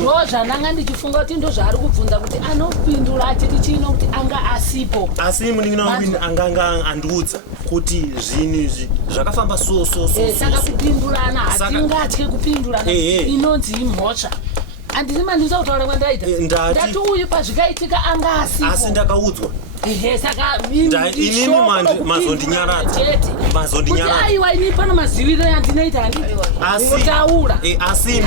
ndozvananga ndichifunga kuti ndozvaari kubvunza kuti anopindura achiti chino kuti anga asipo. Asi munin'ina wangu anganga andiudza kuti zvinhu izvi zvakafamba so. Saka kupindurana hatingatye kupindurana inonzi imhosva. Handisi mandisa kutaura kwandaita. Ndati uyu pazvikaitika anga asipo. Asi ndakaudzwa. Saka inini mazondinyaradza. Kuti aiwa ini pana maziviro yandinoita handiti. Kutaura. Asi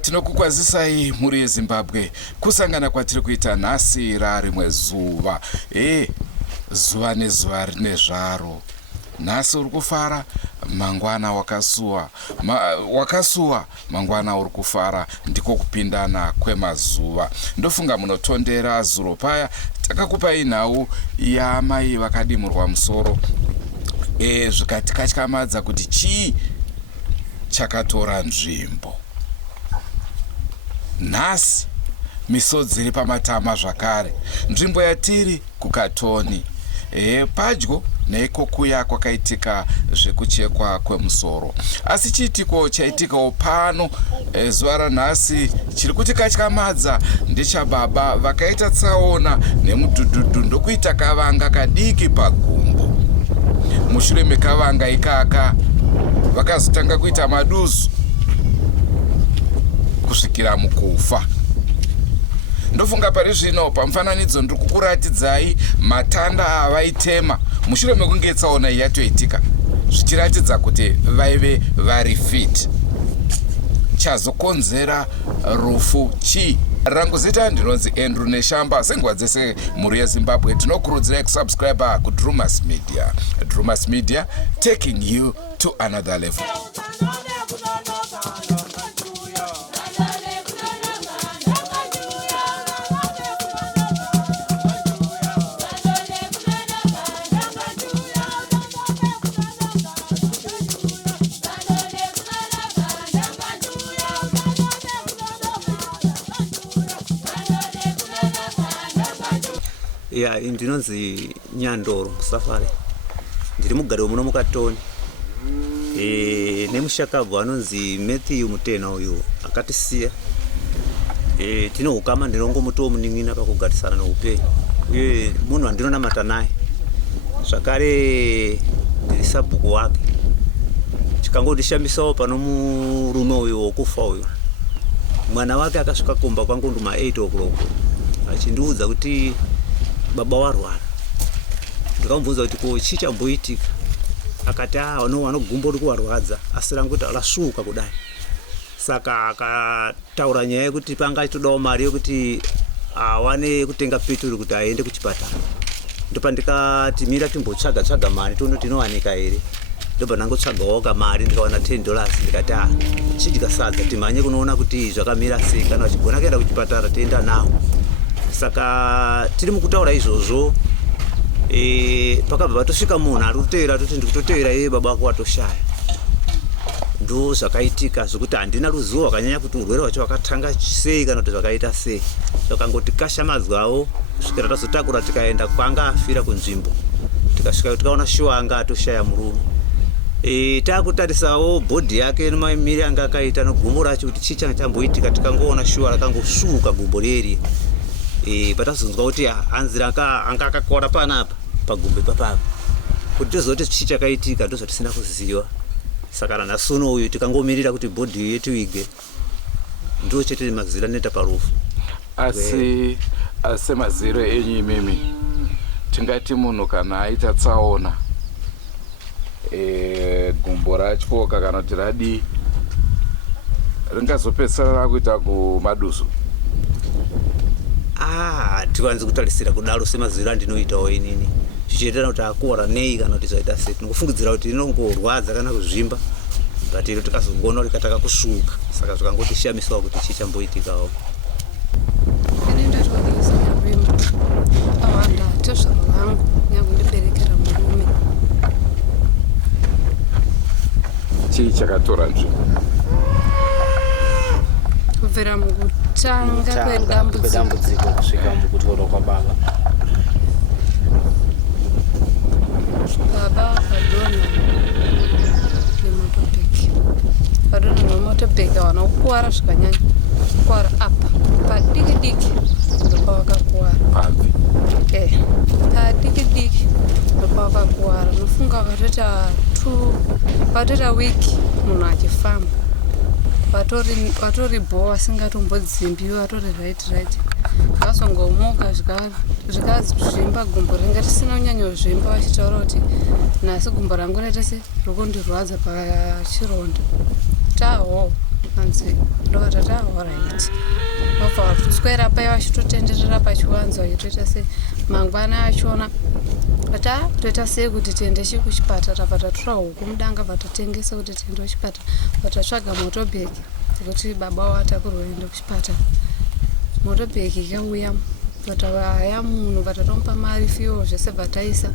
tinokukwazisai muri yeZimbabwe kusangana kwatiri kuita nhasi rarimwe zuva. Zuva nezuva rine zvaro. Nhasi uri kufara, mangwana wakasuwa. Wakasuwa, mangwana uri kufara. Ndiko kupindana kwemazuva. Ndofunga munotondera zuro paya takakupai nhau yamai vakadimurwa musoro. Zvikatikamadza kuti chii chakatora nzvimbo. Nhasi misodzi iri pamatama zvakare. Nzvimbo yatiri kuKatoni. Padyo neikokuya kwakaitika zvekuchekwa kwemusoro. Asi chiitiko chaitikawo pano zuva ranhasi chiri kutikatyamadza ndechababa vakaita tsaona nemudhudhudhu ndokuita kavanga kadiki pagumbo. Mushure mekavanga ikaka vakazotanga kuita maduzu kusvikira mukufa. Ndofunga pari zvino pamufananidzo ndiri kukuratidzai matanda avaitema mushure mekunge tsaona yatoitika, zvichiratidza kuti vaive vari fit. Chazokonzera rufu chii? Rangu zita ndinonzi Andrew Neshamba. Senguva dzese muri yeZimbabwe tinokurudzirai kusubscribe kuDrumas Media. Drumas Media, taking you to another level. Ndinonzi Nyandoro Musafari. Ndiri mugari muno muKatoni. Nemushakabvu anonzi Matthew Mutena uyu akatisiya. Tinohukama ndinongomutowo munin'ina pakugarisana noupenyu. Uye munhu wandinonamata naye. Zvakare ndiri sabhuku wake. Chikangondishamisawo pano murume uyu wokufa uyu. Mwana wake akasvika kumba kwangu nduma 8 o'clock. Achindiudza kuti baba warwara. Ndikamubvunza kuti ko chii chamboitika? Akati vanogumbo uri kuvarwadza asi rangu kuti rasuka kudai. Saka akataura nyaya yekuti pangatodawo mari yokuti awane kutenga peturu kuti aende kuchipatara. Ndopa ndikati mira timbotsvaga mari tono tinowanika here. Ndobva ndangotsvagawo kamari ndikawana $10. Ndikati chidya sadza timhanye kunoona kuti zvakamira sei, kana vachigona kuenda kuchipatara tienda nawo. Saka tiri mukutaura izvozvo pakabva patosvika munhu ari kuteera toti ndikutotevera baba wako watoshaya. Ndo zvakaitika zvokuti handina ruzivo rwakanyanya kuti urwere hwacho hwakatanga sei kana kuti zvakaita sei. Zvakangoti kashamadzwawo kusvikira tazotakura tikaenda kwanga afira kunzvimbo. Tikasvika tikaona shuwa anga atoshaya murume. Takutarisawo bhodhi yake nemamiriro anga akaita nogumbo racho kuti chii changa chamboitika. Tikangoona shuwa rakangosuka gumbo reri. patazonzwa kuti anzira anga akakora panapa pagumbe papapa kuti tizoti chii chakaitika ndozotisina kuziva. Saka nasuno uyu tikangomirira kuti bhodhi yetu ige ndo chete mazira neta parufu. Asi maziro enyu imimi tingati munhu kana aita tsaona gumbo ratyoka kana kuti radii ringazopedzisira rakuita kumaduso. Tiwanze kutarisira kudaro semaziro andinoitawo inini chichiitira kuti akuora nei kana kuti zvaita sei. Tinofungidzira kuti inongorwadza kana kuzvimba but iro tikazogona rikataka kusvuka. Saka zvakangotishamisa kuti chichamboitikawo. Chii chakatora nzvimbo? Kubvira mukutanga kwedambudziko kusvika mukutorwa kwababa. Baba vakadonha nemotobheki. Vadonha nemotobheki vanokuwara zvikanyanya. Kuwara apa padiki diki ndopavakakuwara. Pabvi? Padiki diki ndopavakakuwara. Nofunga vakatoita wiki munhu achifamba. Vatori bho vasingatombodzimbiwi vatori right. Vakazongomuka zvikazvimba gumbo ringa tisina kunyanyozvimba vachitaura kuti nhasi gumbo rangu raita se rikundirwadza pachironda. Anzi ndokati right. Vobva vatuswera pai vachitotenderera pachiwanza vachitoita se mangwana achona toita sei kuti tiende kuchipatara. Vatatora huku mudanga vatotengesa kuti tiende kuchipatara. Vatatsvaga motobheki kuti baba watakurwa ende kuchipatara. Motobheki ikauya vatavaya munhu vatatomupa mari fiyo zvese vataisa.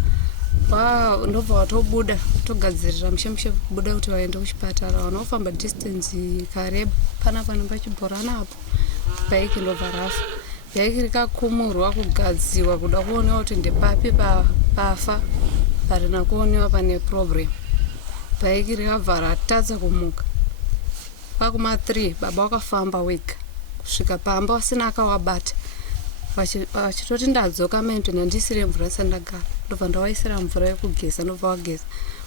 Ndobva vatobuda togadzirira mushemushe kubuda kuti vaende kuchipatara. Vanofamba distance kareba panapa nepachibhorana apo bhaiki ndobva rafa. Bhaiki rikakumurwa kugadziwa kuda kuonewa kuti ndepapi pafa harina kuonewa pane problem. Bhaiki rikabva ratadza kumuka. Pakuma 3 baba wakafamba wega kusvika pamba wasina akawabata. Vachitoti ndadzoka mento ndandisire mvura sandagara. Ndobva ndawaisira mvura yekugeza ndobva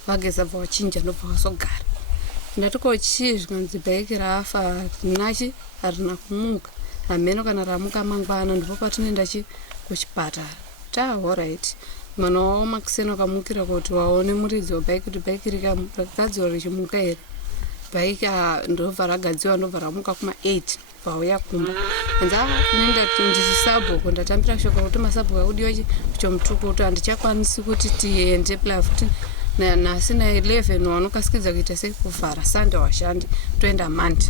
wageza bva wachinja ndobva wasogara. Ndati kochii zvikanzi bhaiki rafa nachi harina kumuka. Hameno kana ramuka mangwana ndipo patinoenda kuchipatara. Alright. Mwana wawo Maxeno akamukira kuti waone muridzi webhaiki kuti bhaiki rikagadziwa richimuka here. Bhaiki ndobva ragadziwa ndobva ramuka kuma 8 pauya kumba. Nenda ndichisabhuku ndatambira shoko kuti masabhuku akudiwa chichomutuku kuti handichakwanisi kuti tiende plafuti nhasi na11 wanokasikidza kuita sekuvhara sande washandi toenda Monday.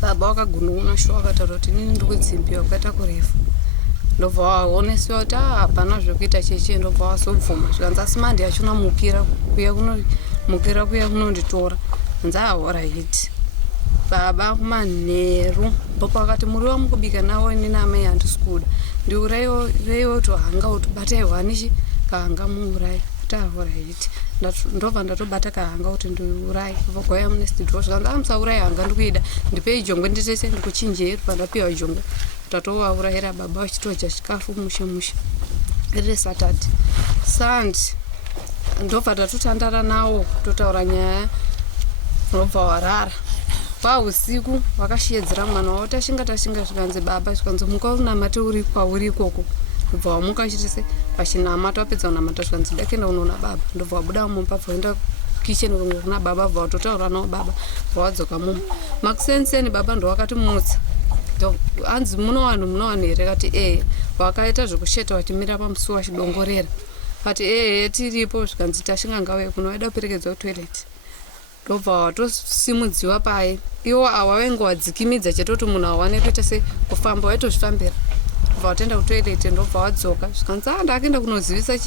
Baba wakagunun'una shuwa akataura kuti inini ndikudzimbiwa kwaita kurefu. Ndobva waonesiwa kuti hapana zvekuita cheche. Ndobva wazobvuma zvikanzi asi Monday achona mukira kuya kunonditora. Hanzi alright. Baba kumanheru baba vakati muri wamukubika nawo inini amai handisi kuda. Ndiuraiwo tohanga utobatai wanichi kahanga muurai. Alright. Ndobva ndatobata kahanga kuti ndiurai. Vogoya munestidwo zvikanzi amusaurai hanga ndikuida. Ndipei jongwe nditese ndikuchinjei pandapiwa jongwe. Tatovaurayira baba vachitodya chikafu mushe. Riri Saturday. Sunday ndobva tatotandara nawo totaura nyaya. Ndobva warara. Pausiku wakashiyedzera mwana wawo tashinga zvikanzi baba zvikanzi muka unamate uri kwauri ikoko. Ndobva wamuka achitise pachinamata wapedza kunamata zvikanzi dakenda unoona baba. Ndobva wabuda mumba bvaenda kitchen kuna baba bva watotaura nawo baba wadzoka mumba. Makusenseni baba ndowakatimutsa. Hanzi muno here kati wakaita zvekusheta watimira pamusuwo wachidongorera. Kati tiripo zvikanzi tashinga ngauye kuno waida kuperekedzwa kutoilet. Ndobva watosimudziwa paye. Iwo awavenga wadzikimidza chetoti munhu awane kuita sekufamba waitozvifambira. Ndobva watoenda kutoilet ndobva wadzoka zvikanzi ndakaenda kunozivisa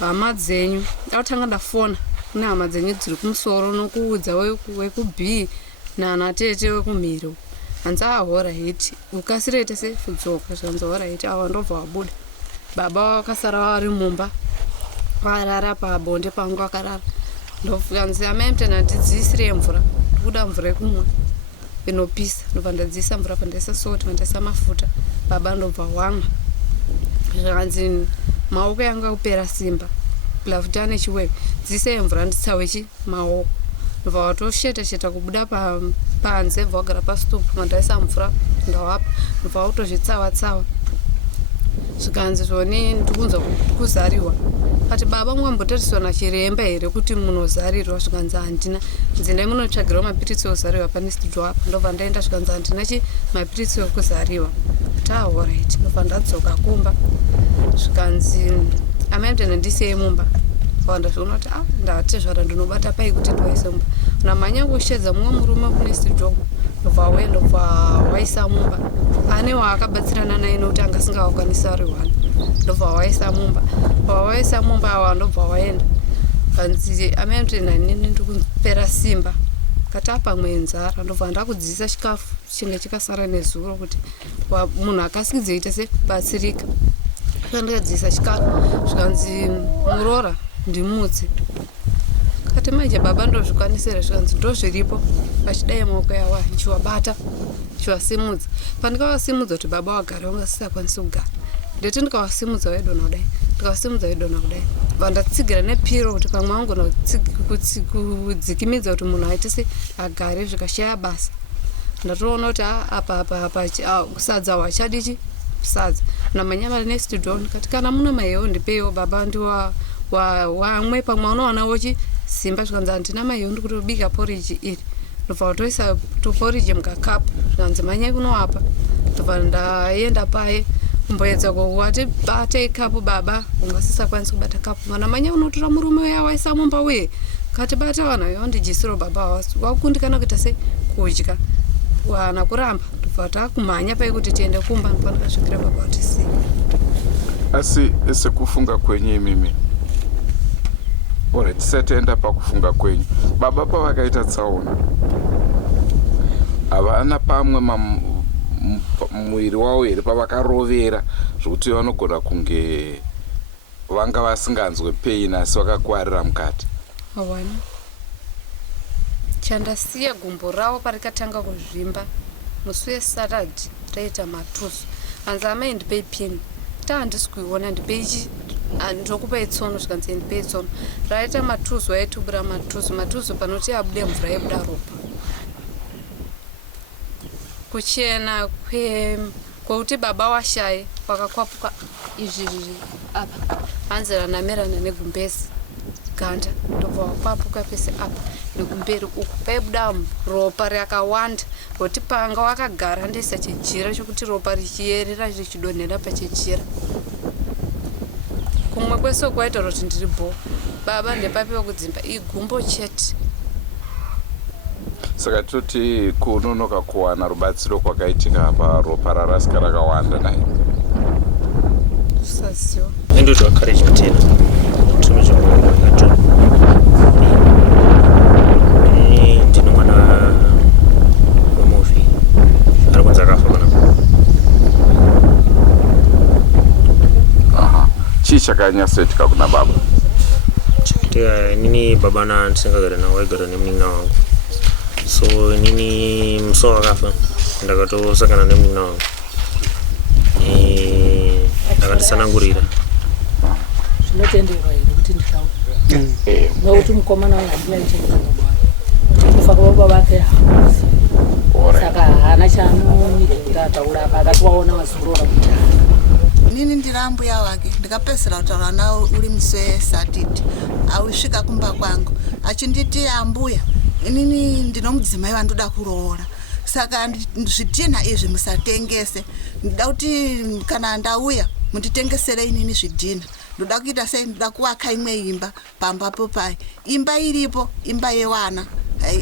hama dzenyu. Ndakatanga ndafona kune hama dzenyu dziri kumusoro nokuudza wekuB nanatete wekumhiri. Hanzi alright. Ukasirete kudzoka zvikanzi alright. Ndobva wabuda. Baba wakasara vari mumba. Warara pabonde pangu akarara. Ndofunganzi amai mutana ndidziisire mvura. Ndikuda mvura yekumwa inopisa. Ndobva ndadziisa mvura pandaisa salt pandaisa mafuta. baba ndobva wamwa zvikanzi maoko yangu akupera simba blafuti ane chiweve dzise mvura nditsawe maoko ndobva watosheta kubuda panze bva wagara pasitopu mandaisa mvura ndawapa ndobva watozvitsawa zvikanzi zvoni ndikunzwa kuzariwa kati baba mwambotariswa nachiremba here kuti munozarirwa zvikanzi handina nzindai munotsvagirawo mapiritsi okuzariwa pane studio apa ndobva ndaenda zvikanzi handina mapiritsi okuzariwa kuti alright ndobva ndadzoka kumba zvikanzi amai mutenda ndisei mumba wanda zviona kuti ndatezvara ndinobata pai kuti ndiwaise mumba namanya kushedza mumwe murume kune studio ndobva waenda ndobva waisa mumba ane waakabatsirana naye nokuti anga asingawakwanisa ari one ndobva waisa mumba wawaisa mumba awa ndobva waenda kanzi amai mutenda nini ndikupera simba kati apamwe nzara ndobva ndakudzidzisa chikafu chinge chikasara nezuro kuti munhu akasikidze ite sekubatsirika ndikadzidzisa chikafu zvikanzi murora ndimutse kati manje baba ndozvikwanisira zvikanzi ndozviripo vachidai maoko yawa nchiwabata chiwasimudza pandikavasimudza kuti baba wagara wangasisakwanisi kugara ndeti ndikawasimudza waidona kudai ndikawasimudza waidona kudai vandatsigira nepiro kuti pamwe angona kudzikimidza kuti munhu aitese agare zvikashaya basa ndatoona kuti apa sadza wachadichi sadza namanyamari nestudio kati kana muno maiwo ndipeiwo baba ndiwa wamwe pamwe unowanawo simba zvikanzi handina maiwo ndikutobika poriji iri ndobva watoisa toporiji mukakapu zvikanzi manyai kunowapa ndobva ndaenda paye kumboedza wati bate kapu baba ungasisakwanisi kubata kapu mwana manyai unotora murume uya waisa mumba uye kati bata wana yondijisiro baba wakundikana kuita se kudya wana kuramba ndobva takumhanya pai kuti tiende kumba ndopandikasvikira baba kuti si asi sekufunga kwenyu imimi tisatienda pakufunga kwenyu baba pavakaita tsaona havana pamwe muviri wavo here pavakarovera zvokuti vanogona kunge vanga vasinganzwe pain asi vakakwarira mukati hawana chandasiya gumbo ravo parikatanga kuzvimba musi wesaturday taita matusu hanzi amai ndipei pini handisi kuiona ndipei ndokupai tsono zvikanzi ndipei tsono raita matusu aitubura matusu panoti abude mvura yebuda ropa kuchena kwekuti baba washaye wakakwapuka izvi apa hanzi ranamirana negumbezi ganda ndobva wakwapuka pese apa nekumberi uku paibuda ropa rakawanda kuti panga wakagara ndeisa chijira chokuti ropa richiyerera richidonhera pachijira kumwe kwese kwaita kuti ndiri bho baba ndepapiwa kudzimba igumbo chete saka toti kunonoka kuwana rubatsiro kwakaitika apa ropa rarasika rakawanda naye saziwa endoti wakhareji mutena tumichongoato ndino mwana wemuvi ari kunzi akafa kana chii chakanyatsoitika kuna baba chaitika nini baba na ndisingagara nawo aigara nemunin'a wangu so nini muso wakafa ndakatosangana nemunin'a wangu ndakandisanangurira zvinotenderwa here kuti nditaura nokuti mukomana wangu handina nechekutanobara kufa kwababa vake hauzi saka hana chaanoita ataura apa akati waona wazorora kudhara nini ndirambuya wake ndikapedzera kutaura nawo uri musi wesatidhi ausvika kumba kwangu achinditi ambuya inini ndino mudzimai wandoda kuroora saka zvidhina izvi musatengese ndoda kuti kana ndauya munditengesere inini zvidhina ndoda kuita sei ndoda kuvaka imwe imba pambapo pai imba iripo imba yewana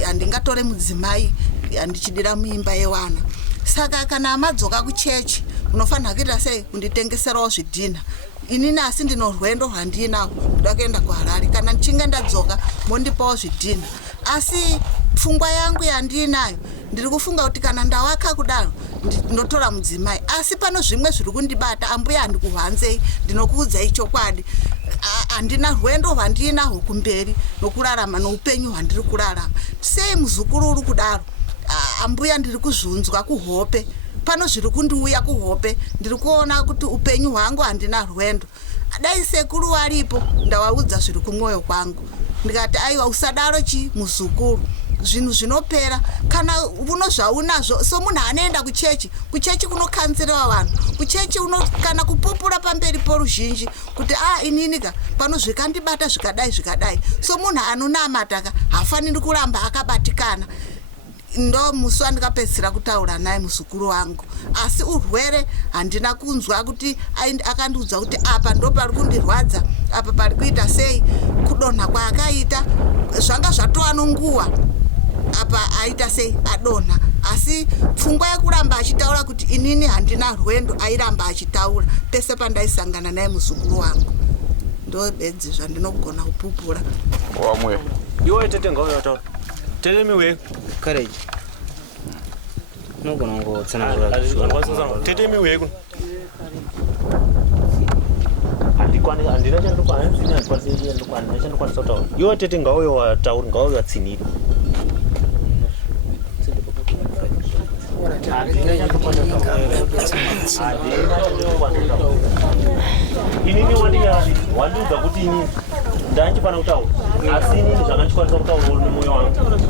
handingatore mudzimai handichidira muimba yewana saka kana amadzoka kuchechi unofanira kuita sei kunditengeserawo zvidhina inini asi ndino rwendo rwandinawo ndoda kuenda kuharare kana ndichinge ndadzoka mondipawo zvidhina asi pfungwa yangu yandinayo ndiri kufunga kuti kana ndawaka kudaro ndinotora mudzimai asi pano zvimwe zviri kundibata ambuya handikuhwanzei ndinokuudzai chokwadi handina rwendo rwandinahwo kumberi nokurarama noupenyu hwandiri kurarama sei muzukuru uri kudaro ambuya ndiri kuzvunzwa kuhope pano zviri kundiuya kuhope ndiri kuona kuti upenyu hwangu handina rwendo. Dai sekuru waripo ndawaudza zviri kumwoyo kwangu ndikati aiwa usadaro muzukuru zvinhu zvinopera kana uno zvaunazvo. So munhu anoenda kuchechi kunokanzeriwa vanhu kuchechi kana kupupura pamberi poruzhinji kuti ininika pano zvikandibata zvikadai. So munhu anonamataka hafaniri kuramba akabatikana. Ndo musi wandikapedzisira kutaura naye muzukuru wangu, asi urwere handina kunzwa kuti akandiudza kuti apa ndo pari kundirwadza, apa pari kuita sei, kudonha kwaakaita zvanga zvatova nonguva apa aita sei adonha. Asi pfungwa yekuramba achitaura kuti inini handina rwendo airamba achitaura pese pandaisangana naye muzukuru wangu. Ndo bedzi zvandinogona kupupura. Wamwe iwe tete ngauya tell me where courage no gonna go tsana tete me where andina chandokwana zini andikwanisa kutaura iwe tete ngauya wataura ngauya watsinira inini wandiudza kuti inini ndachifana kutaura asi inini zvangandikwanisa kutaura uri nemwoyo wangu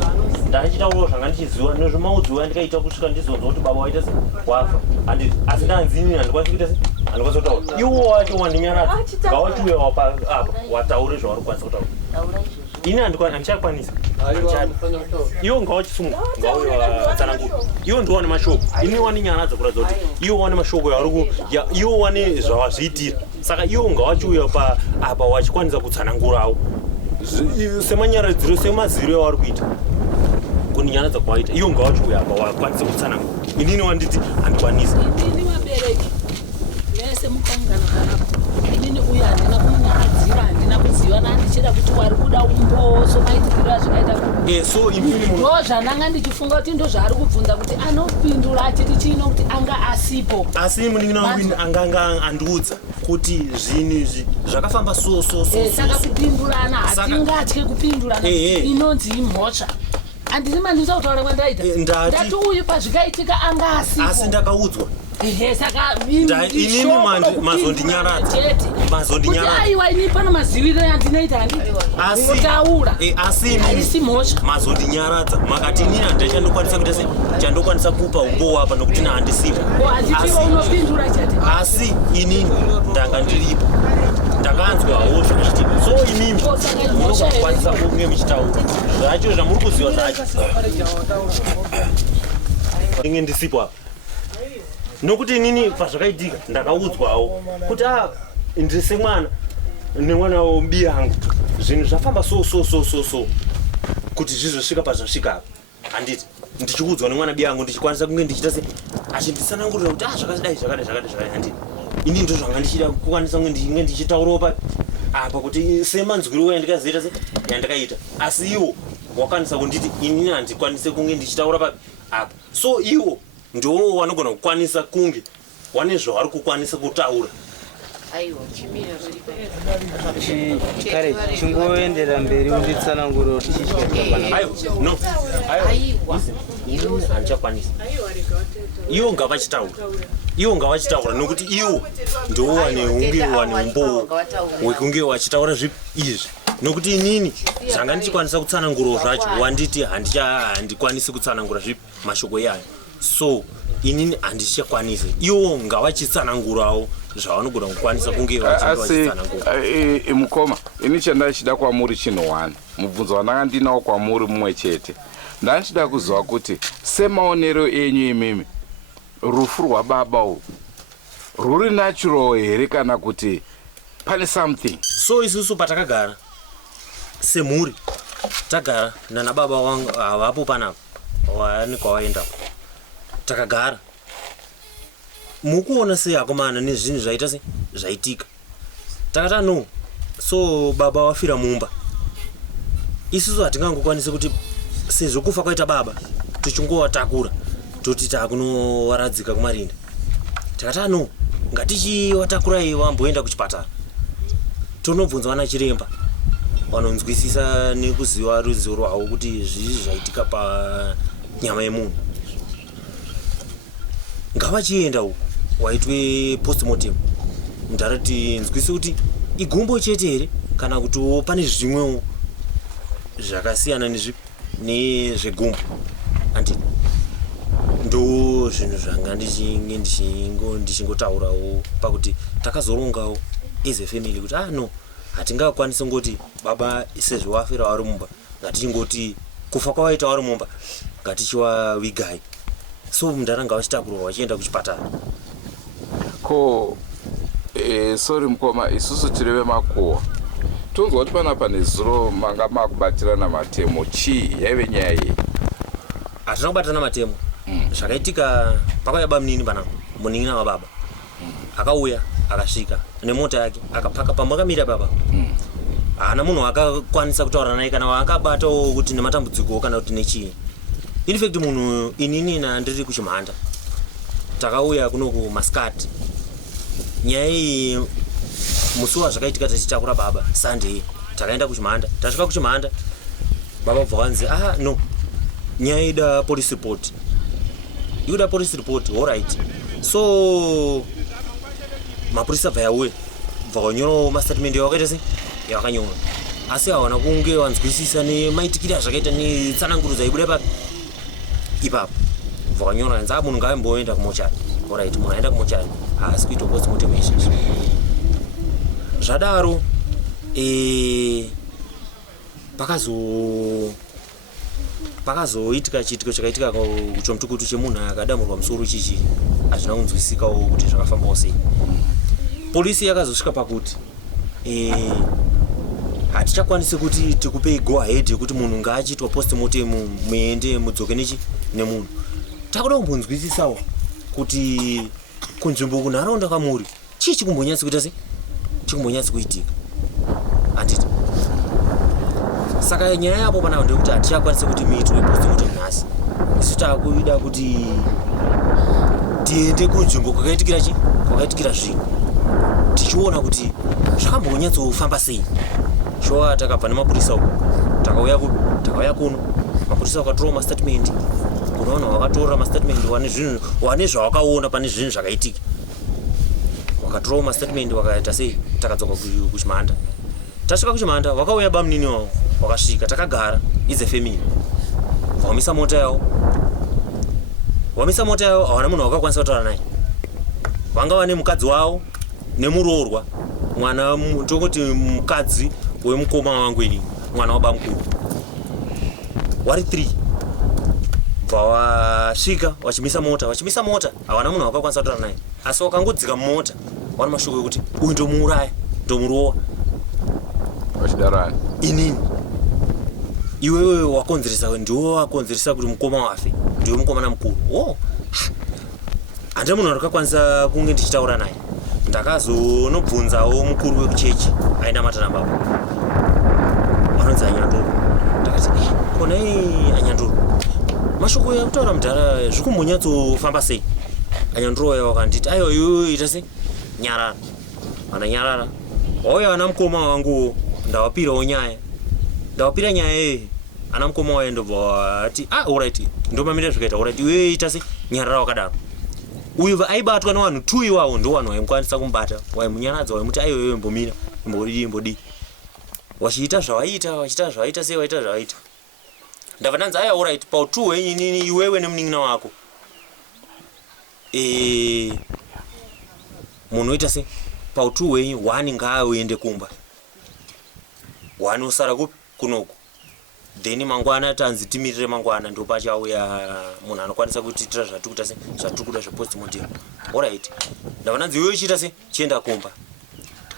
ndachitaurawo zvanga ndichiziva nezvemaudziwo andikaita kusvika ndizonzwa kuti baba waita wafa asi ndanzi inini handikwanisi kuita handikwanisa kutaura iwo wacho wandinyaradza ngawachiuya apa wataure zvauri kukwanisa kutaura ini handichakwanisa iwo ngawachisunga ngawatsanangura iwo ndiwane mashoko ini waninyaradza kuratidza kuti iwo wane mashoko iwo wane zvawazviitira saka iwo ngawachiuya apa wachikwanisa kutsanangurawo semanyaradziro semaziro evari kuita kuninyaradza kwawaita iwo ngawachiuya apa wakwanisa kutsanangura inini wanditi handikwanisa inini vabereki nese mukangana kanapo inini uyu handina kumunyaradzira handina kuziva nandichida kuti wari kuda umboso maitirira zvakaita so imini ndo zvandanga ndichifunga kuti ndo zvaari kubvunza kuti anopindura achiti chino kuti anga asipo asi munin'ina wangu anganga andiudza kuti zvinhu izvi zvakafamba saka kupindurana hatingatye kupindurana inonzi imhosva handini mandisa kutaura kwandaita ndati uyu pazvikaitika anga asipo asi ndakaudzwa saka inini mazondinyaradza aiwa ini pana maziviro yandinoita handitaura asi mazondinyaradza makati inini handichandokwanisa kuita sei chandokwanisa kupa umbowo apa nokuti nahandisipo unopindura chete asi inini ndanga ndiripo ndakanzwawo zvinoitika so imimi munokwanisa kunge muchitaura zvacho zvamuri kuziva zvacho inge ndisipo apa nokuti inini pazvakaitika ndakaudzwawo kuti ndiri semwana nemwana wombi yangu zvinhu zvafamba so kuti zvizosvika pazvasvika apa handiti ndichiudzwa nemwana bi yangu ndichikwanisa kunge ndichita se achinditsanangurira kuti zvakadai handiti ini ndo zvanga ndichida kukwanisa kunge ndichitaurawo apa kuti semanzwiro yandikazoita se yandakaita asi iwo wakwanisa kunditi inini handikwanise kunge ndichitaura apa so iwo ndo wanogona kukwanisa kunge wane zvavari kukwanisa kutaura kare chingoendera mberi unditsananguriro no handichakwanisa iwo ngavachitaura nokuti iwo ndo wane umbowo wekunge wachitaura izvi nokuti inini zvanga ndichikwanisa kutsanangurawo zvacho wanditi handikwanisi kutsanangura zvipi mashoko yayo so inini handichakwanisa iwo ngavachitsanangurawo zvavanogona kukwanisa kunge vachitsanangura mukoma ini chandaichida kwamuri chinhu wani mubvunzo wandanga ndinawo kwamuri mumwe chete ndandichida kuziva kuti semaonero enyu imimi rufu rwababa urwu ruri natural here kana kuti pane something so isusu patakagara semhuri tagara nana baba wangu havapo panapa wani kwawaendapo takagara mukuona sei akomana nezvinhu zvaita se zvaitika takata no so baba wafira mumba isusu hatingangokwanisa kuti sezvo kufa kwaita baba tichingowatakura toti takunowaradzika kumarinda takata no ngatichiwatakurai wamboenda kuchipatara tonobvunza vana chiremba vanonzwisisa nekuziva ruzivo rwavo kuti zvizvi zvaitika panyama yemunhu ngavachienda uko waitwe postmortem ndarati nzwise kuti igumbo chete here kana kuti pane zvimwewo zvakasiyana nezvegumbo andi ndo zvinhu zvanga ndichingotaurawo pakuti takazorongawo as a family kuti no hatingakwanisi ngoti baba sezvo wafira wari mumba ngatichingoti kufa kwawaita wari mumba ngatichiwavigai so mundaranga vachitakurwa vachienda kuchipatara ko sorry mukoma isusu tiri vemakuwa tonzwa kuti panapa nezuro manga makubatirana matemo chii yaive nyaya yei? hatina kubatana matemo zvakaitika pakauya bamunini panapa munin'ina wababa akauya akasvika nemota yake akapaka pamakamira baba haana munhu akakwanisa kutaura naye kana akabatawo kuti nematambudziko kana kuti nechii. In fact munhu inini ndiri kuchimhanda takauya kunoku Mascot nyaya iyi musi wazvakaitika tichitakura baba Sunday takaenda kuchimhanda tasvika kuchimhanda baba bvakanzi no nyaya ida police report ikuda police report alright so mapurisa bvayauye bvakanyora mastatement yawakaita se yawakanyora asi hawana kunge wanzwisisa nemaitikiro azvakaita netsanangurudza ibuda papi ipapo bvakanyora anzi munhu ngaamboenda kumochari alright munhu aenda kumochari haasi kuita postmortem izvezvi zvadaro pakazoitika chiitiko chakaitika chomutukutu chemunhu akadamurwa musoro chichi hazvina kunzwisikawo kuti zvakafambawo sei. Polisi yakazosvika pakuti hatichakwanisi kuti tikupei go ahead yekuti munhu ngaachiitwa postmortem muende mudzoke nemunhu. Takuda kumbonzwisisawo kuti kunzvimbo kunharaunda kamuri chii chikumbonyatsi kuita se chikumbonyatsi kuitika handiti. Saka nyaya yapo panapa ndekuti hatichakwanisa kuti muitwe postmortem nhasi. Isu takuida kuti tiende kunzvimbo kwakaitikira zvinhu tichiona kuti zvakambonyatsofamba sei. Showa takabva nemapurisa uko takauya kuno mapurisa wakatora mastatement kunoona wakatora mastatement wane zvawakaona pane zvinhu zvakaitika wakatora mastatement wakaita sei takadzoka kuchimhanda. Tasvika kuchimhanda wakauya bamunini wavo wakasvika takagara ize family vamisa mota yavo hawana munhu wakakwanisa kutaura naye. Vanga vane mukadzi wavo nemuroorwa mwana tongoti mukadzi wemukoma wangu ini mwana wababa mukuru wari 3 bvawasvika vachimisa mota hawana munhu wakakwanisa kutaura naye asi wakangodzika mumota wana mashoko ekuti uyu ndomuuraya ndomurowa vachidarani inini iwewe wakonzeresa ndiwe wakonzeresa kuti mukoma wafe ndiwe mukomana mukuru handina munhu akakwanisa kunge ndichitaura naye. Ndakazonobvunzawo mukuru wekuchechi aina matana baba anonzi Anyanduru ndakati kona Anyanduru mashoko ekutaura mudhara zvikumbonyatsofamba sei. Anyanduru wayo wakanditi aiwa iwe ita se nyarara ana nyarara wauya ana mukoma wangu ndawapirawo nyaya ana mukoma wayo ndobva ati alright ndomamira zvikaita alright iwe ita se nyarara wakadaro. Uyu aibatwa nevanhu 2 iwawo ndo vanhu vaimukwanisa kumubata vaimunyaradza vaimuti aiwa iwe mbomira imbodi wachiita zvavaita sei waita zvavaita. Ndabva ndanzi aya alright pau2 wenyu iwewe nemunin'ina wako munhu oita se pau2 wenyu 1 ngaauende kumba 1 osara kunoku then mangwana tanzi timirire mangwana ndo pachauya munhu anokwanisa kutiitira zvatikuita se zvatikuda zvepostmortem alright. Ndabva ndanzi iwe uchiita se chienda kumba.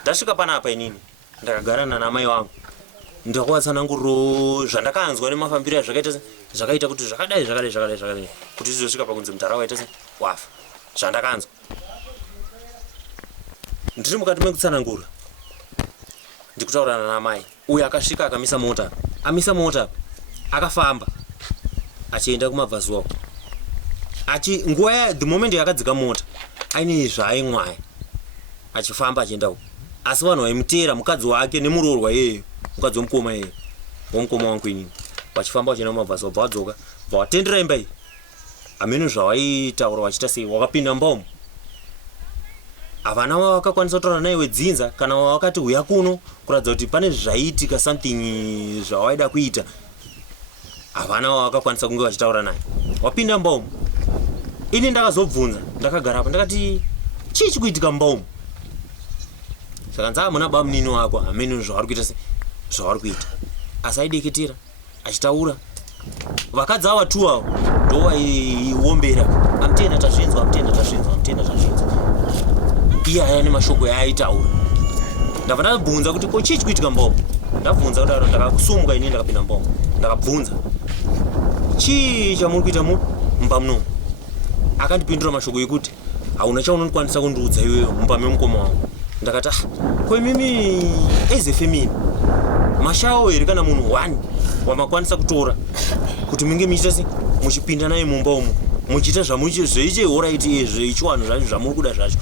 Ndasvika panapa inini ndakagarana namai wangu ndakuvatsananguriro zvandakanzwa nemafambiro zvakaita kuti zvakadai kuti zvizosvika pakunzi mutara waita se wafa zvandakanzwa. Ndiri mukati mekutsanangura ndikutaurana namai uyu akasvika amisa mota akafamba achienda kumabvazuwa nguva the moment yakadzika mota aine zvaaimwaya achifamba achienda uko asi vanhu vaimutera mukadzi wake nemuroorwa yeye mukadzi womukoma yeye womukoma wangu inini vachifamba vachienda kumabvazuwa bva vadzoka bva vatendera imba iyi amene zvawaitaura wachita sei wakapinda mbomo avana vakakwanisa kutaura naye wedzinza kana wakati uya kuno kuratidza kuti pane zvaitika something zvawaida kuita avana vakakwanisa kunge vachitaura naye wapinda mbomo ini ndakazobvunza ndakagara apa ndakati chii chikuitika mbomo saka nzamuna baba munini wako amene zvavari kuita zvavari kuita asaideketera achitaura vakadzi ava tu avo ndowaiwombera amutenda tazvinzwa amutenda tazvinzwa amutenda tazvinzwa iye aya nemashoko yaaitaura ndabva ndabvunza kuti ko chii chikuitika mbomo ndabvunza kudaro ndakakusumuka ini ndakapinda mbomo ndakabvunza chii chamuri kuita mumba munomu akandipindura mashoko ekuti hauna chaunokwanisa kundiudza iweyo mumba memukoma wangu ndakati ko imimi as a family mashawo here kana munhu 1 wamakwanisa kutora kuti munge muchiita sei muchipinda naye mumba umu muchiita zveichehoraiti zveichiwanhu zvacho zvamuri kuda zvacho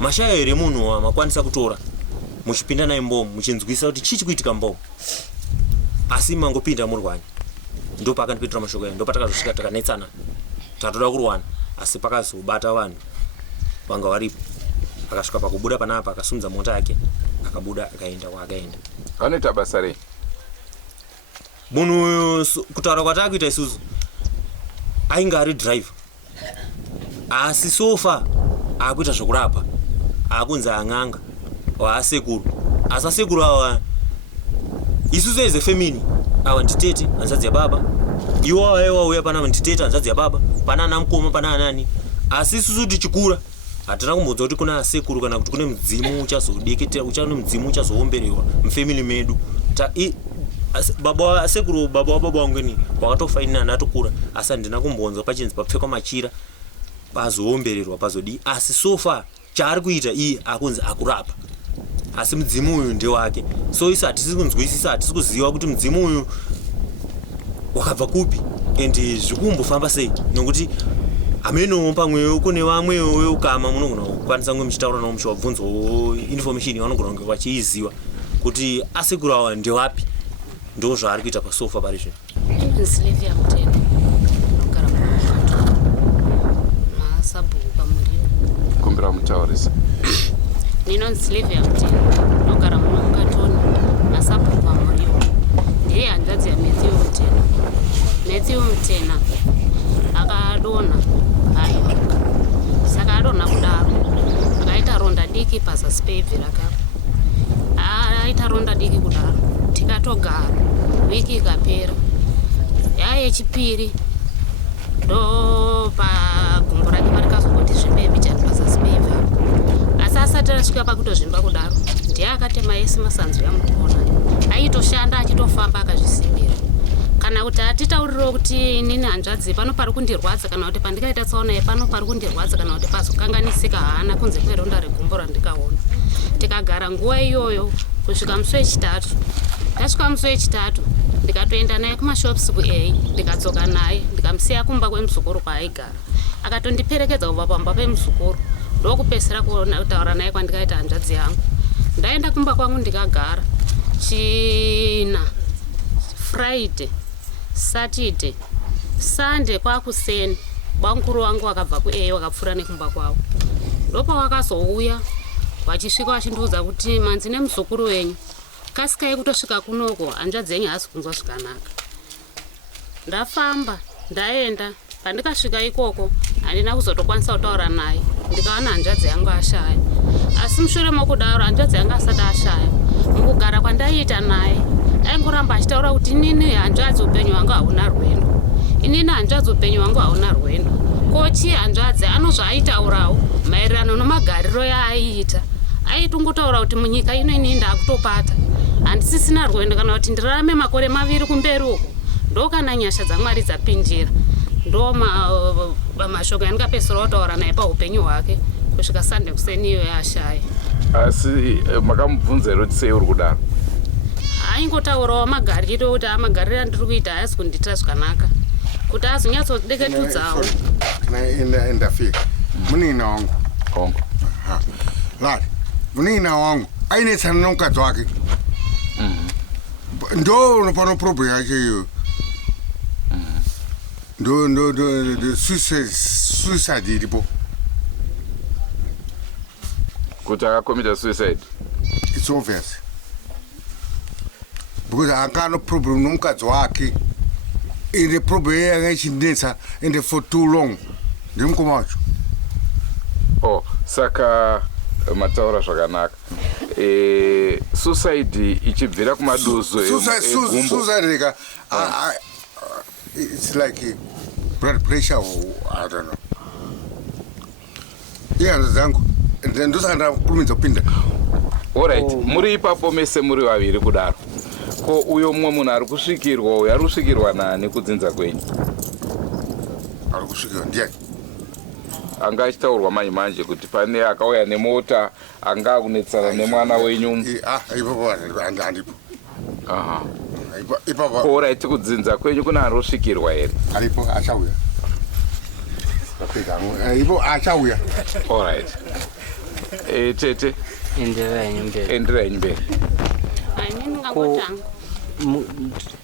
mashawo here munhu wamakwanisa kutora muchipinda naye mbomo muchinzwisa kuti chii chikuitika mbomo asi mangopinda murwani ndo pakandipindura mashoko ayo ndo patakazosvika takanetsana tatoda kurwana asi pakazobata vanhu vanga varipo akasvika pakubuda panapa akasimudza mota yake akabuda akaenda kwaakaenda anoita basa rei munhu kutaura kwataakuita isusu ainge ari driver asi sofa akuita zvokurapa akunzi ang'anga waasekuru asi asekuru ava isusu as a family ava nditete hanzvadzi yababa iwo aiwauya panapa nditete hanzvadzi yababa pana ana mukoma pana anani asi isusu tichikura hatina kumbodza kuti kuna asekuru kana kuti kune mudzimu uchazodeketera uchane mudzimu uchazoomberewa mufamily medu baba asekuru baba wababa wangu ni wakatofa ini anatokura asi handina kumbonzwa pachinzi papfekwa machira pazoombererwa pazodi asi sofa chaari kuita iye akunzi akurapa asi mudzimu uyu ndewake so isu hatisi kunzwisisa hatisi kuziva kuti mudzimu uyu wakabva kupi ende zvikumbofamba sei nokuti ameno pamwewo kune vamwewo veukama munogona kukwanisa kunge muchitaura navo muchivabvunzawo information yavanogona kunge vachiiziva kuti asekuru ava ndewapi ndo zvaari kuita pasofa pari zvino Silvia Muteno nogara mukato masabhuku pamuriwo kumbira mutaurisa ninonzi Silvia Muteno nogara muno mukatoni masabhuku pamuriwo ndiri hanzvadzi yaMatthew Muteno. Matthew Mutena akadonha ayoka saka adonha kudaro akaita ronda diki pazasi pebvi rakapa aita ronda diki kudaro tikatogara wiki ikapera yayechipiri ndo pagumbo rake parikazongoti zvimbebi chati pazasi pebvi apo asi asati asvika pakutozvimba kudaro ndiye akatema yese masanzu yamukona aitoshanda achitofamba akazvisimbira kana kuti atitauriro kuti nini hanzvadzi pano pari kundirwadza kana kuti pandikaita tsaona pano pari kundirwadza kana kuti pazokanganisika haana kunze kweronda regumbo randikaona tikagara nguva iyoyo kusvika musi wechitatu ndasvika musi wechitatu ndikatoenda naye kumashops kuA ndikadzoka naye ndikamusiya kumba kwemuzukuru kwaaigara akatondiperekedza kubva pamba pemuzukuru ndokupesera kutaura naye kwandikaita hanzvadzi yangu ndaenda kumba kwangu ndikagara china Friday Saturday Sunday kwakuseni bwankuru wangu wakabva kuA wakapfuura nekumba kwavo ndopa wakazouya vachisvika vachindiudza kuti manzi nemuzukuru wenyu kasikai kutosvika kunoko hanzvadzi yenyu haasi kunzwa zvakanaka ndafamba ndaenda pandikasvika ikoko handina kuzotokwanisa kutaura naye ndikaona hanzvadzi yangu ashaya asi mushure mokudaro hanzvadzi yangu asati ashaya mukugara kwandaiita naye aingoramba achitaura kuti inini hanzvadzi upenyu hwangu hauna rwendo inini hanzvadzi upenyu hwangu hauna rwendo kochi hanzvadzi anozvaaitaurawo maererano nemagariro yaaiita aitongotaura kuti munyika ino ini ndakutopata handisisina rwendo kana kuti ndirarame makore 2 kumberi uko ndo kana nyasha dzaMwari dzapinjira ndo mashoko andikapesera kutaura naye paupenyu hwake kusvika Sunday kuseni iyo yashaya asi makamubvunza here kuti sei uri kudaro aingotaurawo magariro kuti amagariro andiri kuita haasi kundiitira zvakanaka kuti azonyatsodeketudzawo ndafika munina wangu kongo lari munina wangu ainetsana nomukadzi wake ndo pano problem yake iyo ndo suicide iripo. kuti akakomita suicide. It's obvious. Because akano problem nomukadzi wake ende problem yanga ichinetsa ende for too long. Ndimukoma wacho. Oh, saka mataura zvakanaka. Suicide ichibvira kumaduzo egumbo. Suicide reka it's like blood pressure or I don't know. Yeah, zangu. Ndosanda kurumidza kupinda. Alright, muri ipapo mese muri vaviri kudaro. Ko uyo mumwe munhu ari kusvikirwa, uyo ari kusvikirwa nani kudzinza kwenyu? Ari kusvikirwa ndiani? Anga achitaurwa manje kuti pane akauya nemota anga akunetsana nemwana wenyu. Ipapo andipo. Aha. Ipapo. Alright, kudzinza kwenyu kuna ari kusvikirwa here? Aripo achauya. Ipo achauya. Alright. Tete. Enderai mberi.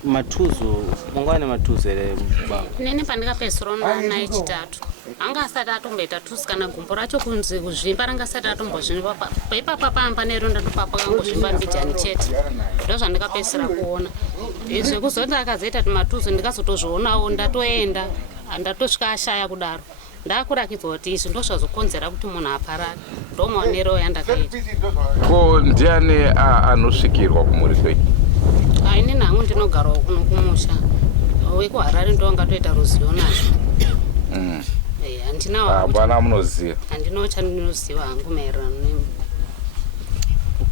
Matuzo, mungane matuzo ere baba. Nene pandikapesoro na echitatu. Anga asati atomboita tusi kana gumbo racho kunzi kuzvimba ranga asati atombozvimba paipapa pamba neronda ndopapa kangozvimba mbijani chete. Ndo zvandikapesera kuona. Izvo kuzoti akazoita matuzo ndikazotozvionawo ndatoenda ndatosvika ashaya kudaro. Ndakurakidzwa kuti izvi ndo zvazokonzera kuti munhu aparare. Ndo maonero yandakaita. Ko ndiani anosvikirwa kumuri kwenyu? Ini nangu ndinogarawo kuno kumusha. Wekuharare ndo angatoita ruzivo nazvo. Handinawo. Hapana munoziva. Handinawo chandinoziva hangu maererano nemi.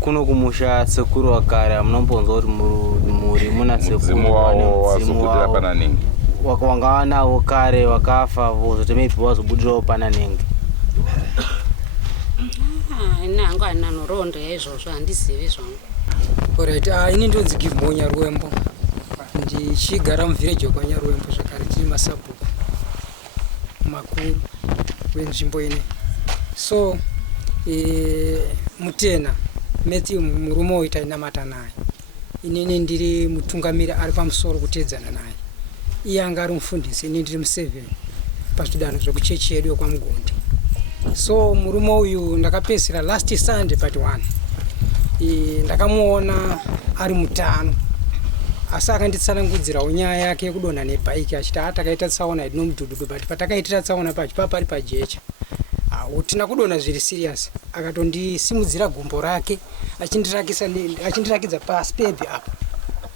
Kuno kumusha sekuru wakare amunombonzwa kuti muri muna sekuru mudzimu wawo wazobudira pananingi. Wanga wanawo kare wakafa vozote maybe wazobudirawo pananenge. Ini hangu handina nhoroondo yaizvozvo handizivi zvangu. Alright, ini ndonzi Give Nyarwembo. Ndichigara muvillage weKwanyarwembo zvakare tiri masabhuku makuru wenzvimbo ine. So mutena Matthew murume waitainamata naye. Inini ndiri mutungamiri ari pamusoro kuteedzana naye. Iye anga ari mufundisi, ini ndiri mu7 pazvidanho zvekuchechi yedu yekwaMugondi. So murume uyu ndakapedzisira last Sunday part 1. Ndakamuona ari mutano. Asi akanditsanangudzirawo nyaya yake yekudonha nebhaiki achiti takaita tsaona inomudhudhudu but patakaitira tsaona pacho pari pajecha. Utina kudonha zviri serious. Akatondisimudzira gumbo rake achindirakidza pasi pebhi apa.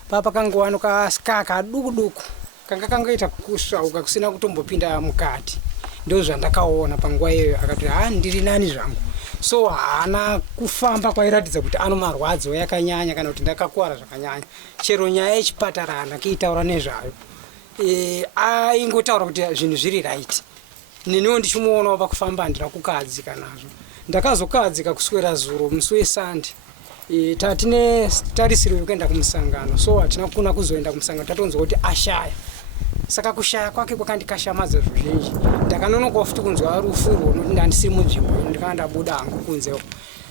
Papa kangowano kaskaka duku kanga kangaita kusvauka kusina kutombopinda mukati. Ndo zvandakaona panguva iyoyo. Akati ndiri nani zvangu. So haana kufamba kwairatidza kuti anomarwadzo yakanyanya kana kuti ndakakuwara zvakanyanya. Chero nyaya yechipatara handakiitaura nezvayo. Aingotaura kuti zvinhu zviri right. Neniwo ndichimuonawo pakufamba handina kukahadzika nazvo. Ndakazokahadzika kuswera zuro musi weSunday. Tatine tarisiro yekuenda kumusangano. So hatina kuna kuzoenda kumusangano tatonzwa kuti ashaya. Saka kushaya kwake kwakandikashamadza zvizhinji. Ndakanonokawo futi kunzwa rufu rwunoti handisiri munzvimbo ndikandabuda hangu kunzewo.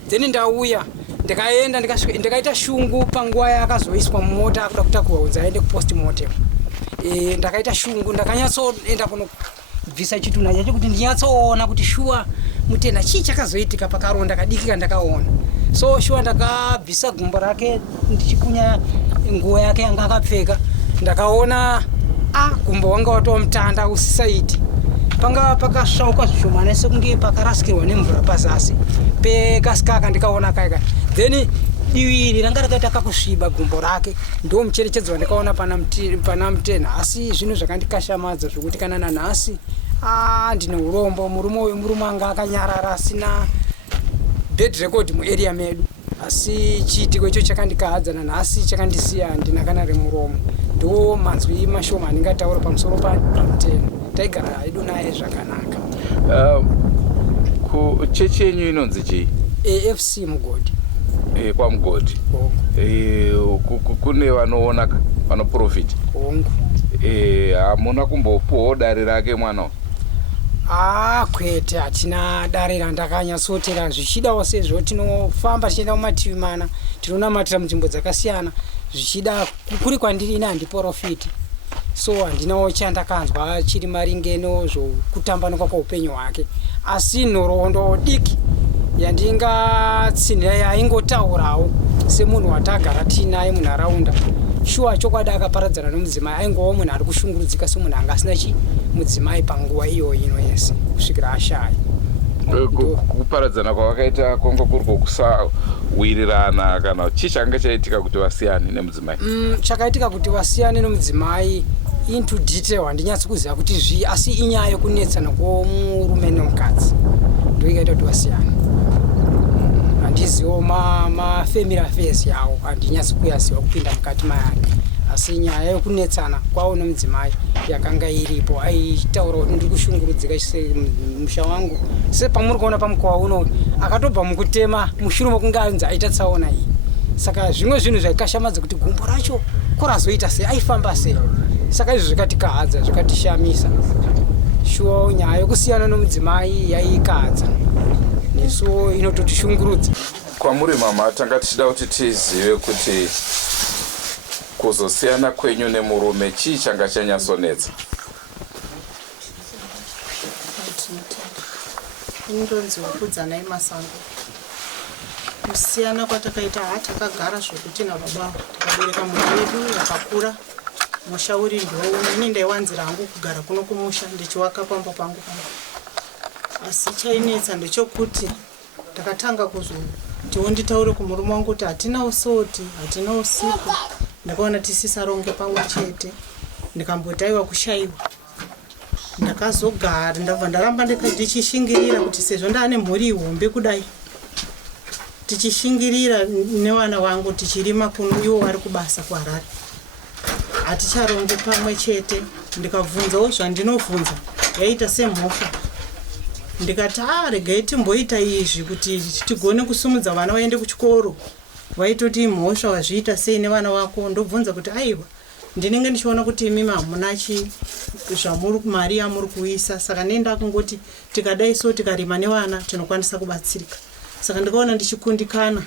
Then ndauya ndikaenda ndikaita shungu panguva yakazoiswa mumota akuda kutakurwa kunzi aende kupostmortem. Ndakaita shungu ndakanyatsoenda kunobvisa chitunha chacho kuti ndinyatsoona kuti shuwa mutenda chii chakazoitika pakaronda kadiki kandakaona. So shuwa ndakabvisa gumbo rake ndichikunya nguo yake yanga akapfeka. Ndakaona gumbo wanga watova mutanda usisaiti. Panga pakasvauka zvishomane sekunge pakarasikirwa nemvura pazasi pekasikaka ndikaona kaika. Then divi iri ranga rakaita kakusviba gumbo rake. Ndo mucherechedzo wandikaona pana mutena. Asi zvinhu zvakandikashamadza zvokuti kana nanhasi ndine urombo. Murume anga akanyarara asina bed record muarea medu. Asi chiitiko icho chakandikahadza nanhasi chakandisiya handina kana remuromo. Ndo manzwi mashoma andingataura pamusoro pamutena. Taigara hedu naye zvakanaka. Kuchechi yenyu inonzi chii? AFC Mugodi. KwaMugodi. Kune vanoona vanoprofita. Hongu. Hamuna kumbopuwawo dare rake mwana? Kwete hatina dare randakanyatsotera zvichidawo sezvo tinofamba tichienda kumativi mana tinonamatira munzvimbo dzakasiyana zvichida kuri kwandiri ine handiprofiti. so handinawo chandakanzwa chiri maringe nezvokutambanuka kweupenyu hwake. Asi nhoroondo diki yandingatsinhira yaingotaurawo semunhu watagara tiinaye munharaunda, shuwa chokwadi akaparadzana nomudzimai aingowa munhu ari kushungurudzika semunhu anga asina mudzimai panguva iyoyo ino yese kusvikira ashaya. Kuparadzana kwavakaita kwanga kuri kwokusawirirana kana chii changa chaitika kuti vasiyane nemudzimai? Chakaitika kuti vasiyane nomudzimai into detail handinyatsi kuziva kuti zvii, asi inyaya yokunetsana kwomurume nomukadzi ndo ikaita kuti vasiyane. Handizivo mafamily affairs yawo, handinyatsi kuyaziva kupinda mukati mayake, asi nyaya yokunetsana kwavo nomudzimai yakanga iripo. Aitaura kuti ndiri kushungurudzika musha wangu sepamuri kuona pamukova uno akatobva mukutema mushure mokunge anzi aita tsaona iyi. Saka zvimwe zvinhu zvaikashamadza kuti gumbo racho korazoita sei, aifamba sei. Saka izvi zvikatikahadza, zvikatishamisa. Shuwa nyaya yokusiyana nomudzimai yaikahadza nesu inototishungurudza. Kwamuri mama, tanga tichida kuti tizive kuti kuzosiyana kwenyu nemurume chii changa chanyatsonetsa? Indonziwa kudzana imasango. Kusiyana kwatakaita hatakagara zvokuti nababa takabereka mwana wedu yakakura. Mushauri ndo ndaiwanzira hangu kugara kuno kumusha ndichiwaka pamba pangu. Asi chainetsa ndechokuti takatanga kuzoti nditaure kumurume wangu kuti hatina usoti, hatina usiku. Ndakaona tisisaronge pamwe chete, ndikamboti aiwa kushaiwa. Ndakazogara ndabva ndaramba ndichishingirira kuti sezvo ndaane mhuri hombe kudai, tichishingirira nevana vangu tichirima kuno ivo vari kubasa kuHarare, haticharonge pamwe chete. Ndikabvunzawo zvandinovhunza yaita semhosva. Ndikati regai timboita izvi kuti tigone kusumudza vana vaende kuchikoro. Vaitoti mhosva wazviita sei nevana vako? Ndobvunza kuti aiwa ndinenge ndichiona kuti imi hamuna mari yamuri kuisa, saka nenda kungoti tikadai so tikarima nevana tinokwanisa kubatsirika. Saka ndikaona ndichikundikana,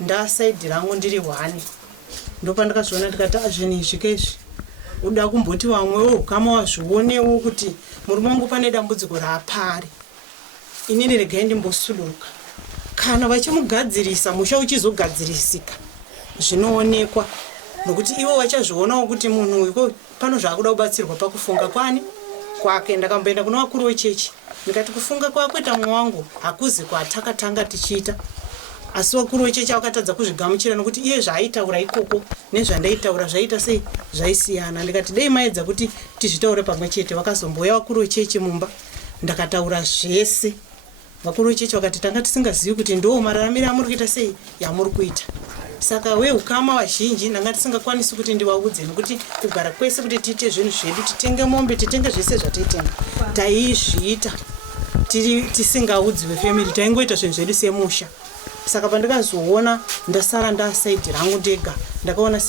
ndasaidhi rangu ndiri hwani. Ndopandakazviona ndikati zvinhu izvi uda kumboti vamwewo ukama wazvionewo kuti murume wangu pane dambudziko raapari, inini regai ndimbosuluka. Kana vachimugadzirisa musha uchizogadzirisika zvinoonekwa, nokuti ivo vachazvionawo kuti munhu uyu pano zvaakuda kubatsirwa pakufunga kwake. Ndakamboenda kuna vakuru vechechi ndikati kufunga kwake tamwe wangu hakuzi kwatakatanga tichiita, asi vakuru vechechi vakatadza kuzvigamuchira nokuti iye zvaaitaura ikoko nezvandaitaura zvaita sei zvaisiyana. Ndikati dei maedza kuti tizvitaure pamwe chete. Vakazomboya vakuru vechechi mumba, ndakataura zvese. Vakuru vechechi vakati tanga tisingazivi kuti ndo mararamiro amuri kuita sei yamuri kuita. Saka weukama wazhinji ndanga tisingakwanisi kuti ndivaudze, nokuti kugara kwese kuti tiite zvinhu zvedu, titenge mombe, titenge zvese zvatitenga, taizviita tisingaudzi vefamily, taingoita zvinhu zvedu semusha. Saka pandikazoona ndasara ndasaidhi rangu ndega, ndakaona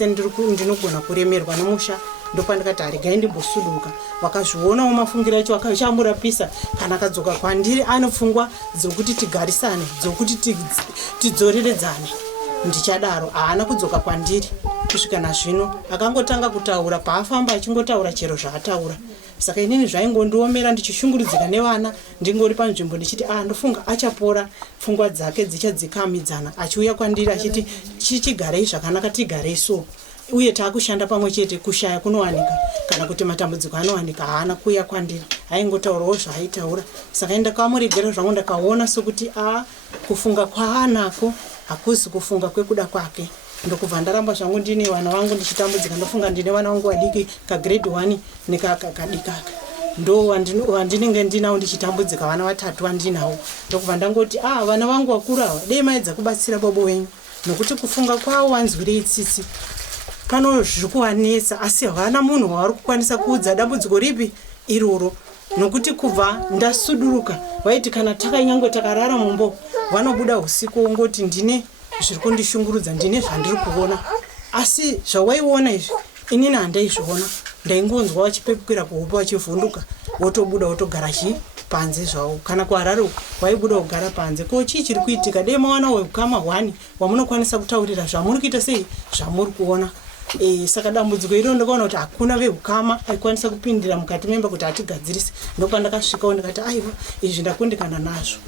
ndinogona kuremerwa nomusha, ndopandikati regai ndimbosuduka. Vakazvionawo mafungiro acho vakachamurapisa. Kana akadzoka kwandiri ane pfungwa dzokuti tigarisane, dzokuti tidzoreredzane, ndichadaro. Haana kudzoka kwandiri kusvika nazvino. Akangotanga kutaura, paafamba achingotaura chero zvaataura. Saka inini zvaingondiomera ndichishungurudzika nevana, ndingori panzvimbo ndichiti ndofunga achapora, pfungwa dzake dzichadzikamidzana. Achiuya kwandiri achiti chichigarei zvakanaka, tigarei so, uye taakushanda pamwe chete. Kushaya kunowanika kana kuti matambudziko anowanika, haana kuuya kwandiri, aingotaurawo zvaaitaura. Saka ndakamuregera zvangu, ndakaona sokuti kufunga kwaanako hakuzi kufunga kwekuda kwake. Ndokubva ndaramba zvangu ndine vana vangu ndichitambudzika. Ndofunga ndine vana vangu vadiki kagrade 1 nekakadikaka, ndo wandinenge ndinawo ndichitambudzika, vana 3 wandinawo. Ndokubva ndangoti vana vangu vakuru ava dei maedza kubatsira baba wenyu, nokuti kufunga kwavo wanzwirei tsitsi, pano zviri kuvanetsa, asi havana munhu wavari kukwanisa kuudza dambudziko ripi iroro. Nokuti kubva ndasuduruka vaiti kana takanyangwe takarara mumbo vanobuda usiku wongoti ndine zviri kundishungurudza, ndine zvandiri kuona. Asi zvawaiona izvi inini handaizviona, ndaingonzwa vachipepukira kuhope vachivhunduka, wotobuda wotogara panze zvavo. Kana kuHarare waibuda kugara panze. Ko chii chiri kuitika? Dei mawana weukama 1 wamunokwanisa kutaurira zvamuri kuita sei zvamuri kuona. Saka dambudziko iro ndakaona kuti hakuna veukama aikwanisa kupindira mukati memba kuti hatigadzirise. Ndopandakasvikawo ndikati aiwa izvi ndakundikana nazvo.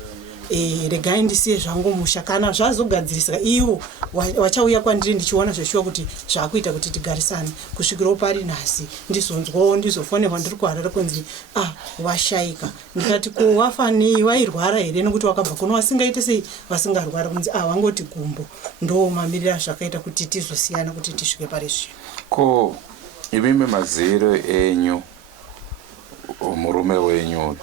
Regai ndisiye zvangu musha kana zvazogadzirisa iwo wachauya kwandiri ndichiona zveshuwa kuti zvakuita kuti tigarisane kusvikirawo pari nhasi ndizonzwawo ndizofonerwa ndiri kuharara kunzi washaika. Ndikati ko wafani wairwara here nekuti wakabva kuno wasingaite sei vasingarwara kunzi wangoti gumbo. Ndo mamirira zvakaita kuti tizosiyana kuti tisvike pari zvino. Ko imimi maziro enyu murume wenyu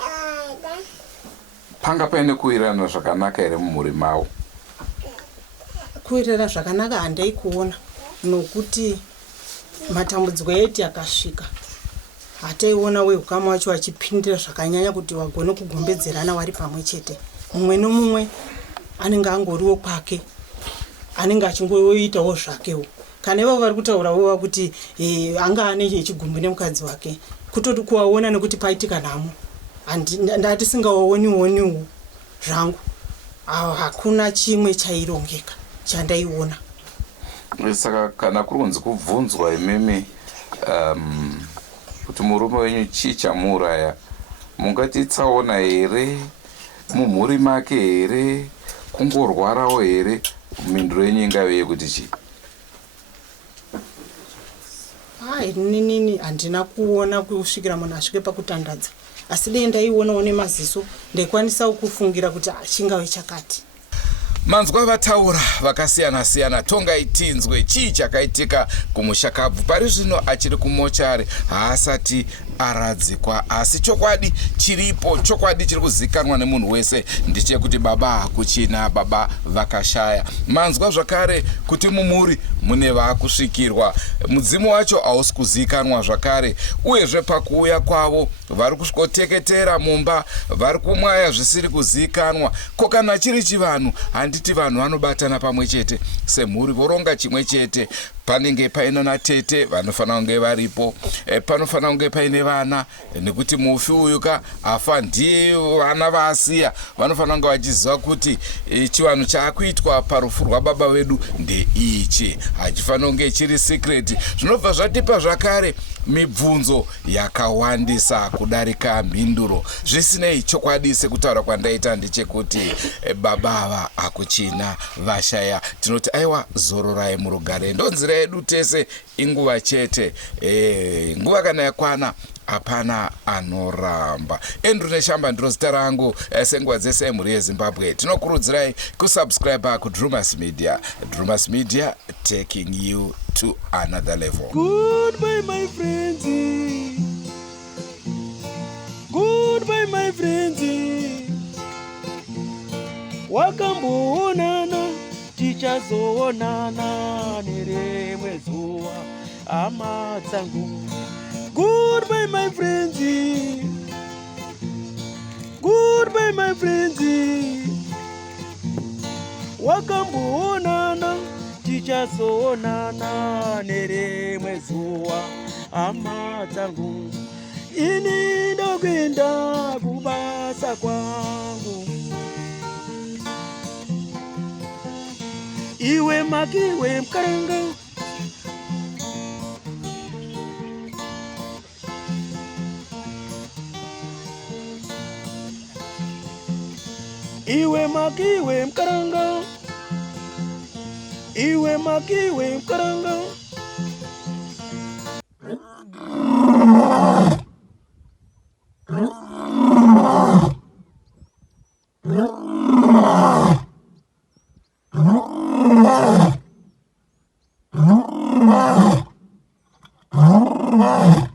panga paine kuwirirana zvakanaka here mumhuri mavo? Kuwirirana zvakanaka handai kuona nokuti matambudziko eti akasvika hataiona weukama wacho wachipindira zvakanyanya kuti wagone kugombedzerana wari pamwe chete. Mumwe nomumwe anenge angoriwo kwake, anenge achingoitawo zvakewo. Kana ivo vari kutaurawo kuti anga ane chigumbu nemukadzi wake kutoti kuwaona nekuti paitika nhamo ndati singawaoniwo zvangu hakuna chimwe chairongeka chandaiona. Saka kana kuri kunzi kubvunzwa imimi kuti murume wenyu chii chamuuraya, mungatitsaona here mumhuri make here kungorwarawo here? Mhinduro yenyu ingave yekuti chii? Inini handina kuona kusvikira munhu asvike pakutandadza, asi dei ndaionawo nemaziso ndaikwanisa kufungira kuti chingave chakati. Manzwa vataura vakasiyana-siyana. Tongai tinzwe chii chakaitika kumusha Kabvu. Pari zvino achiri kumochari haasati aradzikwa, asi chokwadi chiripo, chokwadi chiri kuzikanwa nemunhu wese ndechekuti baba hakuchina, baba vakashaya. Manzwa zvakare kuti mumhuri mune vakusvikirwa, mudzimu wacho hausi kuzikanwa zvakare, uyezve pakuuya kwavo vari kusvikoteketera mumba, vari kumwaya zvisiri kuzikanwa. Ko kana chiri chivanhu, handiti vanhu vanobatana pamwe chete semhuri voronga chimwe chete. Panenge paino natete vanofanira kunge varipo, panofanira kunge paine vana, nekuti mufi uyuka afa ndiye vana vaasiya vanofanira kunge vachiziva kuti chivanhu chaakuitwa parufu rwababa vedu ndeichi, hachifanira kunge chiri secret. Zvinobva zvatipa zvakare mibvunzo yakawandisa kudarika mhinduro. Zvisinei, chokwadi sekutaura kwandaita ndechekuti baba ava hakuchina, vashaya. Tinoti aiwa zororai murugare, ndonzira yedu tese inguva chete. Nguva kana yakwana hapana anoramba. Andrew Neshamba ndiro zita rangu. Senguva dzese emhuri yeZimbabwe tinokurudzirai kusubscribe kuDrumas Media. Drumas Media, taking you to another level. Goodbye my friends, goodbye my friends, wakamboonana tichazoonana nerimwe zuva hama dzangu. Goodbye my friends, goodbye my friends, wakamboonana tichazoonana nerimwe zuva hama dzangu. Ini ndokuenda kubasa kwangu, iwe makiwe mkaranga, iwe makiwe mkaranga, iwe makiwe mkaranga. Oh,